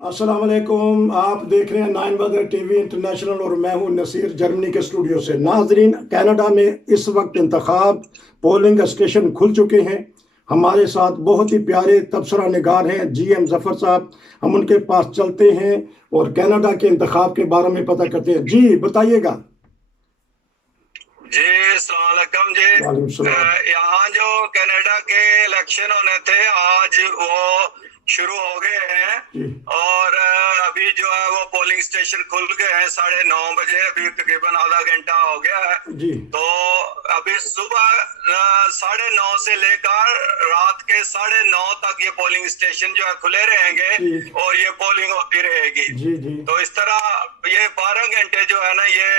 अस्सलाम वालेकुम। आप देख रहे हैं नाइन बदर टीवी इंटरनेशनल और मैं हूं नसीर जर्मनी के स्टूडियो से। नाजरीन, कनाडा में इस वक्त इंतखाब पोलिंग स्टेशन खुल चुके हैं। हमारे साथ बहुत ही प्यारे तबसरा निगार हैं GM जफर साहब। हम उनके पास चलते हैं और कनाडा के इंतखाब के बारे में पता करते हैं। जी बताइएगा। जी अस्सलाम वालेकुम जी। वालेकुम सलाम। यहाँ जो कनाडा के इलेक्शन होने थे आज वो शुरू हो गए हैं। जी और अभी जो है वो पोलिंग स्टेशन खुल गए हैं 9:30 बजे। अभी तकरीबन आधा घंटा हो गया है। जी तो अभी सुबह 9:30 से लेकर रात के 9:30 तक ये पोलिंग स्टेशन जो है खुले रहेंगे जी और ये पोलिंग होती रहेगी। जी जी तो इस तरह ये 12 घंटे जो है ना ये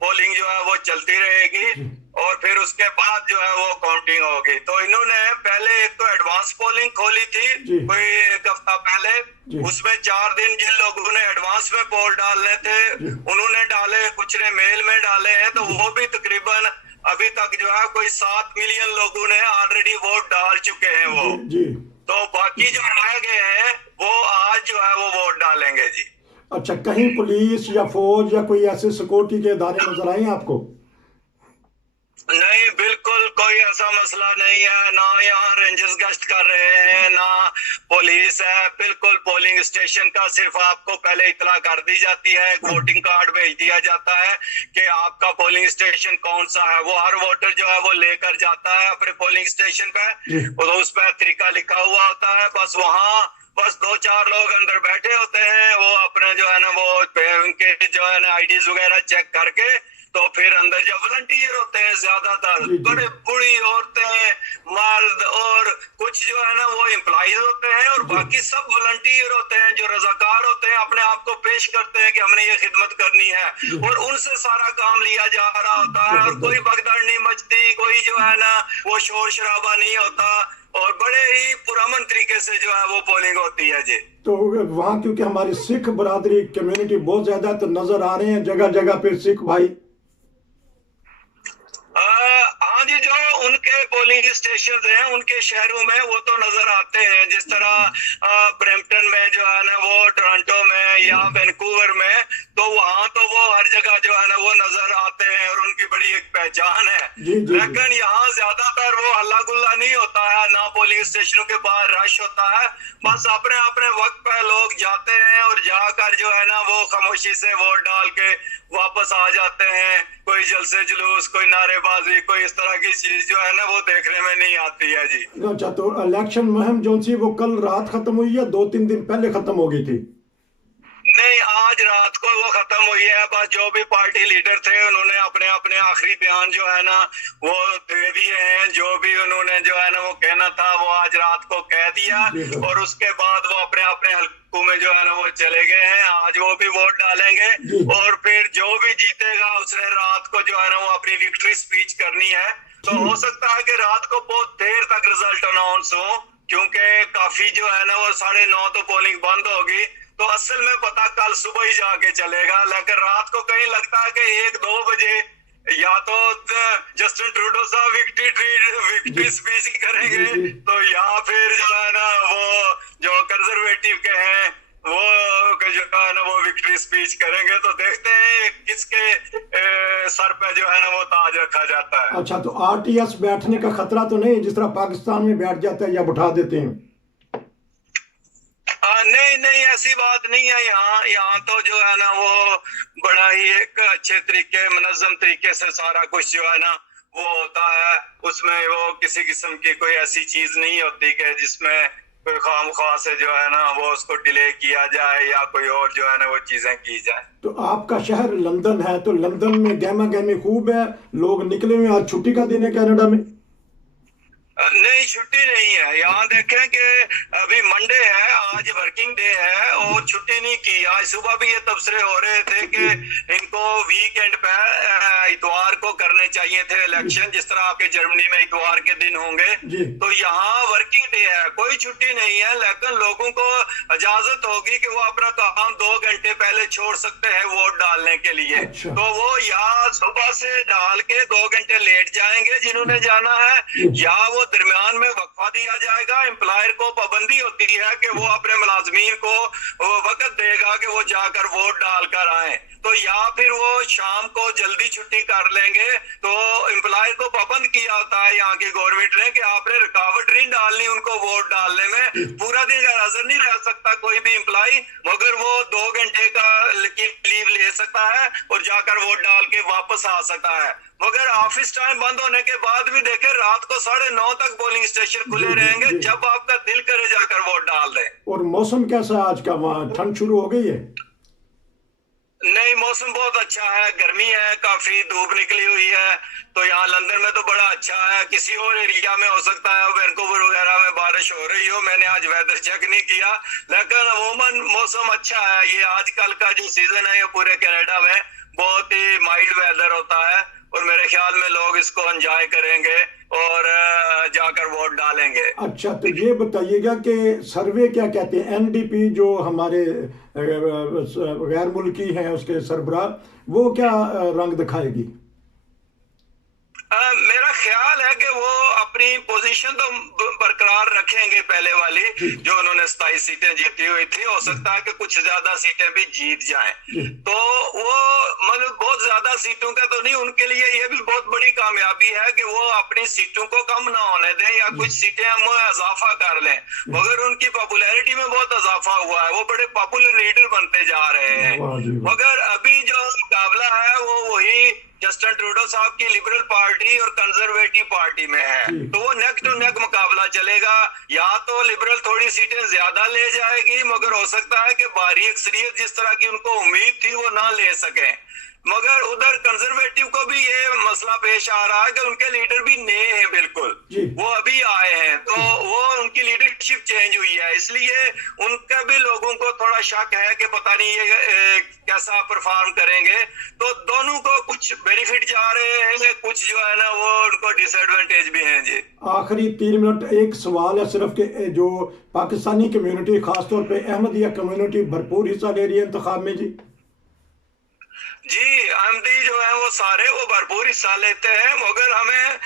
पोलिंग जो है वो चलती रहेगी जी और फिर उसके बाद जो है वो काउंटिंग होगी। तो इन्होंने पहले एक तो एडवांस पोलिंग खोली थी जी कोई एक हफ्ता पहले। जी उसमें 4 दिन जिन लोगों ने एडवांस में पोल डालने थे जी उन्होंने डाले, कुछ ने मेल में डाले हैं। तो वो भी तकरीबन अभी तक जो है कोई 7 मिलियन लोगों ने ऑलरेडी वोट डाल चुके हैं वो। जी जी। तो बाकी जो रह गए हैं वो आज जो है वो वोट डालेंगे जी। अच्छा, कहीं पुलिस या फौज या कोई ऐसे सिक्योरिटी के इदारे नजर आए हैं आपको? नहीं, बिल्कुल कोई ऐसा मसला नहीं है। ना यहाँ रेंजर्स गश्त कर रहे हैं ना पुलिस है। बिल्कुल पोलिंग स्टेशन का सिर्फ आपको पहले इतला कर दी जाती है, एक वोटिंग कार्ड भेज दिया जाता है कि आपका पोलिंग स्टेशन कौन सा है। वो हर वोटर जो है वो लेकर जाता है अपने पोलिंग स्टेशन पे और उस पर तरीका लिखा हुआ होता है। बस 2-4 लोग अंदर बैठे होते हैं। वो अपने जो है ना वो उनके जो है ना आईडीज वगैरह चेक करके तो फिर अंदर जो वॉलंटियर होते हैं ज्यादातर बड़े बूढ़ी औरतें मर्द और कुछ जो है ना वो एम्प्लॉइज होते हैं और बाकी सब वॉलंटियर होते हैं जो रजाकार होते हैं, अपने आप को पेश करते हैं कि हमने ये खिदमत करनी है और उनसे सारा काम लिया जा रहा होता है। और कोई भगदड़ नहीं मचती, कोई जो है ना वो शोर शराबा नहीं होता और बड़े ही पुरअमन तरीके से जो है वो पोलिंग होती है जी। तो वहाँ क्योंकि हमारी सिख बरादरी कम्युनिटी बहुत ज्यादा तो नजर आ रहे हैं जगह जगह पे सिख भाई। हाँ जी, जो उनके पोलिंग स्टेशन हैं उनके शहरों में वो तो नजर आते हैं। जिस तरह ब्रैम्पटन में जो है ना वो, टोरंटो में या वैंकूवर में, तो वहाँ तो वो हर जगह जो है ना वो नजर आते हैं और उनकी बड़ी एक पहचान है। लेकिन यहाँ ज्यादातर वो हल्ला गुल्ला नहीं होता है, ना पोलिंग स्टेशनों के बाहर रश होता है। बस अपने अपने वक्त पे लोग जाते हैं और जाकर जो है ना वो खामोशी से वोट डाल के वापस आ जाते हैं। कोई जलसे जुलूस, कोई नारेबाजी, कोई इस तरह की चीज जो है ना वो देखने में नहीं आती है जी। अच्छा, तो इलेक्शन मुहिम जो सी वो कल रात खत्म हुई या 2-3 दिन पहले खत्म हो गई थी? नहीं, आज रात को वो खत्म हुई है। बस जो भी पार्टी लीडर थे उन्होंने अपने अपने आखिरी बयान जो है ना वो दे दिए हैं। जो भी उन्होंने जो है ना वो कहना था वो आज रात को कह दिया और उसके बाद वो अपने अपने हल्कों में जो है ना वो चले गए हैं। आज वो भी वोट डालेंगे और फिर जो भी जीतेगा उसने रात को जो है ना वो अपनी विक्ट्री स्पीच करनी है। तो हो सकता है कि रात को बहुत देर तक रिजल्ट अनाउंस हो, क्योंकि काफी जो है ना वो 9:30 तो पोलिंग बंद होगी। तो असल में पता कल सुबह ही जाके चलेगा। लेकिन रात को कहीं लगता है कि 1-2 बजे या तो जस्टिन ट्रूडो साहब विक्ट्री स्पीच करेंगे तो या फिर जो है ना वो जो कंजर्वेटिव के हैं वो जो है ना वो विक्ट्री स्पीच करेंगे। तो देखते हैं किसके सर पे जो है ना वो ताज रखा जाता है। अच्छा, तो RTS बैठने का खतरा तो नहीं जिस तरह पाकिस्तान में बैठ जाता है या बिठा देते हैं? नहीं नहीं, ऐसी बात नहीं है। यहाँ तो जो है ना वो बड़ा ही एक अच्छे तरीके, मुनज़्ज़म तरीके से सारा कुछ जो है ना वो होता है। उसमें वो किसी किस्म की कोई ऐसी चीज नहीं होती कि जिसमें कोई खामख्वाह से जो है ना वो उसको डिले किया जाए या कोई और जो है ना वो चीजें की जाए। तो आपका शहर लंदन है, तो लंदन में गहमा गहमी खूब है, लोग निकले हुए। आज छुट्टी का दिन है कनाडा में? नहीं, छुट्टी नहीं है। यहाँ देखें कि अभी मंडे है, आज वर्किंग डे है और छुट्टी नहीं की। आज सुबह भी ये तबसरे हो रहे थे कि इनको वीकेंड पे इतवार को करने चाहिए थे इलेक्शन, जिस तरह आपके जर्मनी में इतवार के दिन होंगे। तो यहाँ वर्किंग डे है, कोई छुट्टी नहीं है। लेकिन लोगों को इजाजत होगी कि वो अपना काम 2 घंटे पहले छोड़ सकते हैं वोट डालने के लिए। तो वो या सुबह से डाल के 2 घंटे लेट जाएंगे जिन्होंने जाना है, या वो दरमियान में वक्फा दिया जाएगा। एम्प्लॉयर को पाबंदी होती है कि वो अपने मुलाजमीन को वो वक्त देगा कि वो जाकर वोट डालकर आए। तो या फिर वो शाम को जल्दी छुट्टी कर लेंगे। तो एम्प्लॉय को पाबंद किया होता है यहाँ की गवर्नमेंट ने कि आपने रुकावट नहीं डालनी उनको वोट डालने में। पूरा दिन हाजिर नहीं रह सकता कोई भी एम्प्लॉय, मगर वो 2 घंटे का लीव ले सकता है और जाकर वोट डाल के वापस आ सकता है। मगर ऑफिस टाइम बंद होने के बाद भी देखे रात को 9:30 तक पोलिंग स्टेशन खुले रहेंगे, जब आपका दिल करे जाकर वोट डाल दें। और मौसम कैसा है आज का? वहाँ ठंड शुरू हो गई है? नहीं, मौसम बहुत अच्छा है, गर्मी है, काफी धूप निकली हुई है। तो यहाँ लंदन में तो बड़ा अच्छा है। किसी और एरिया में हो सकता है वैंकूवर वगैरह में बारिश हो रही हो, मैंने आज वेदर चेक नहीं किया, लेकिन अमूमन मौसम अच्छा है। ये आजकल का जो सीजन है ये पूरे कनाडा में बहुत ही माइल्ड वेदर होता है और मेरे ख्याल में लोग इसको एंजॉय करेंगे और जाकर वोट डालेंगे। अच्छा, तो ये बताइएगा कि सर्वे क्या कहते हैं? एनडीपी जो हमारे गैर मुल्की हैं उसके सरबराह, वो क्या रंग दिखाएगी? मेरा ख्याल है कि वो अपनी पोजीशन तो बरकरार रखेंगे पहले वाली जो उन्होंने 27 सीटें जीती हुई थी। हो सकता है कि कुछ ज्यादा सीटें भी जीत जाएं। तो वो मतलब बहुत ज्यादा सीटों का तो नहीं, उनके लिए ये भी बहुत बड़ी कामयाबी है कि वो अपनी सीटों को कम ना होने दें या कुछ सीटें हम इजाफा कर लें। मगर उनकी पॉपुलैरिटी में बहुत इजाफा हुआ है, वो बड़े पॉपुलर लीडर बनते जा रहे हैं। मगर अभी जो मुकाबला है वो वही जस्टिन ट्रूडो साहब की लिबरल पार्टी और कंजर्वेटिव पार्टी में है। तो वो नेक टू नेक मुकाबला चलेगा। या तो लिबरल थोड़ी सीटें ज्यादा ले जाएगी, मगर हो सकता है कि भारी अक्सरियत जिस तरह की उनको उम्मीद थी वो ना ले सके। मगर उधर कंजर्वेटिव को भी ये मसला पेश आ रहा है कि उनके लीडर भी नए हैं, बिल्कुल वो अभी आए हैं, तो वो उनकी लीडरशिप चेंज हुई है, इसलिए उनका भी लोगों को थोड़ा शक है कि पता नहीं ये कैसा परफॉर्म करेंगे। तो दोनों को कुछ बेनिफिट जा रहे हैं, कुछ जो है ना वो उनको डिसएडवांटेज भी हैं। जी आखिरी 3 मिनट, एक सवाल है सिर्फ कि जो पाकिस्तानी कम्युनिटी खासतौर पे अहमदिया कम्युनिटी भरपूर हिस्सा ले रही है इंतखाब में। जी अहमदी जो है वो सारे वो भरपूर हिस्सा लेते हैं, मगर हमें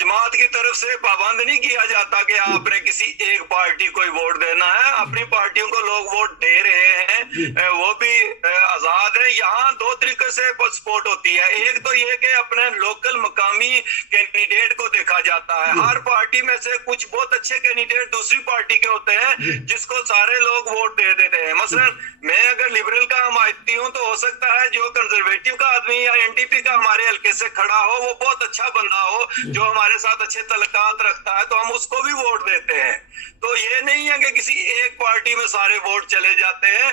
जमात की तरफ से पाबंद नहीं किया जाता कि आपने किसी एक पार्टी को वोट देना है। अपनी पार्टियों को लोग वोट दे रहे हैं, वो भी आजाद है। यहाँ 2 तरीके से सपोर्ट होती है। एक तो ये कि अपने लोकल मकामी कैंडिडेट को देखा जाता है। हर पार्टी में से कुछ बहुत अच्छे कैंडिडेट दूसरी पार्टी के होते हैं जिसको सारे लोग वोट दे देते हैं। मसलन मैं अगर लिबरल का हमायती हूँ तो हो सकता है जो कंजर्वेटिव का आदमी या एनडीपी का हमारे हल्के से खड़ा हो वो बहुत अच्छा बंदा हो जो हमारे साथ अच्छे तल्लुकात रखता है, तो हम उसको भी वोट देते हैं। तो ये नहीं है कि किसी एक पार्टी में सारे वोट चले जाते हैं,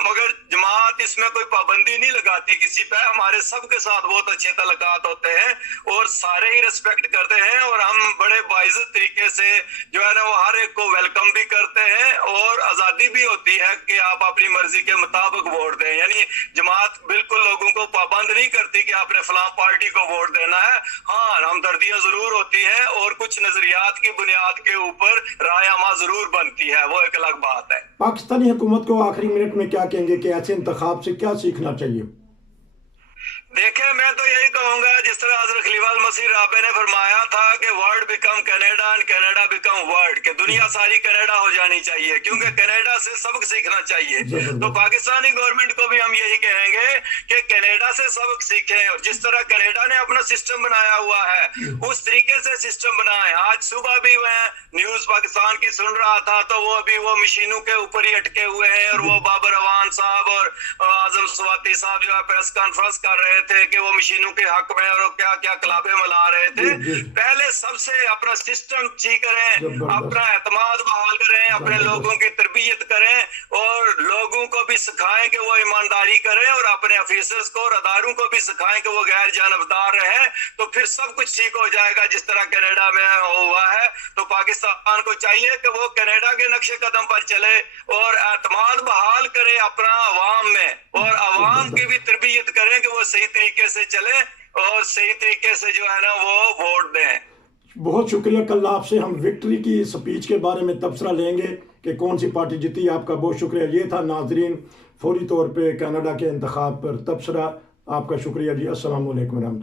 मगर जमात इसमें कोई पाबंदी नहीं लगाती किसी पे। हमारे सबके साथ बहुत अच्छे तल्लुकात होते हैं और सारे ही रिस्पेक्ट करते हैं और हम बड़े बाइज्जत तरीके से जो है ना वो हर एक को वेलकम भी करते हैं और आजादी भी होती है कि आप अपनी मर्जी के मुताबिक वोट दें। यानी जमात बिल्कुल लोगों को पाबंद नहीं करती कि आपने फलां पार्टी को वोट देना है। हाँ, हमदर्दियां जरूर होती हैं और कुछ नजरियात की बुनियाद के ऊपर रायमा जरूर बनती है, वो एक अलग बात है। पाकिस्तानी हुकूमत को आखिरी मिनट में क्या कहेंगे कि ऐसे इंतखाब से क्या सीखना चाहिए? देखें, मैं तो यही कहूंगा जिस तरह हज़रत खलीफा मसीह राबे ने फरमाया था कि world become Canada and Canada become world, कि दुनिया सारी कनाडा हो जानी चाहिए, क्योंकि कनाडा से सबक सीखना चाहिए। तो पाकिस्तानी गवर्नमेंट को भी हम यही कहेंगे कि कनाडा से सबक सीखें और जिस तरह कनाडा ने अपना सिस्टम बनाया हुआ है उस तरीके से सिस्टम बनाए। आज सुबह भी मैं न्यूज पाकिस्तान की सुन रहा था तो वो अभी वो मशीनों के ऊपर ही अटके हुए हैं और वो बाबर अवान साहब और आजम स्वाति साहब जो है प्रेस कॉन्फ्रेंस कर रहे थे कि वो मशीनों के हक में और क्या क्या कलाबे मिला रहे थे। पहले सबसे अपना सिस्टम ठीक करें, अपना एतमाद बहाल करें, अपने लोगों की तरबियत करें और लोगों को भी सिखाएं कि वो ईमानदारी करें और अपने ऑफिसर्स को और अदारों को भी सिखाएं कि वो गैर जानबदार रहे, तो फिर सब कुछ ठीक हो जाएगा जिस तरह कनाडा में हुआ है। तो पाकिस्तान को चाहिए कि वो कनाडा के नक्शे कदम पर चले और एतमाद बहाल करे अपना अवाम में और अवाम की भी तरबियत करें कि वो सही तरीके से चले और सही तरीके से जो है ना वो वोट दें। बहुत शुक्रिया। कल आपसे हम विक्ट्री की स्पीच के बारे में तबसरा लेंगे कि कौन सी पार्टी जीती। आपका बहुत शुक्रिया। ये था नाजरीन फौरी तौर पे कनाडा के इंतखाब पर तबसरा। आपका शुक्रिया जी। अस्सलाम वालेकुम।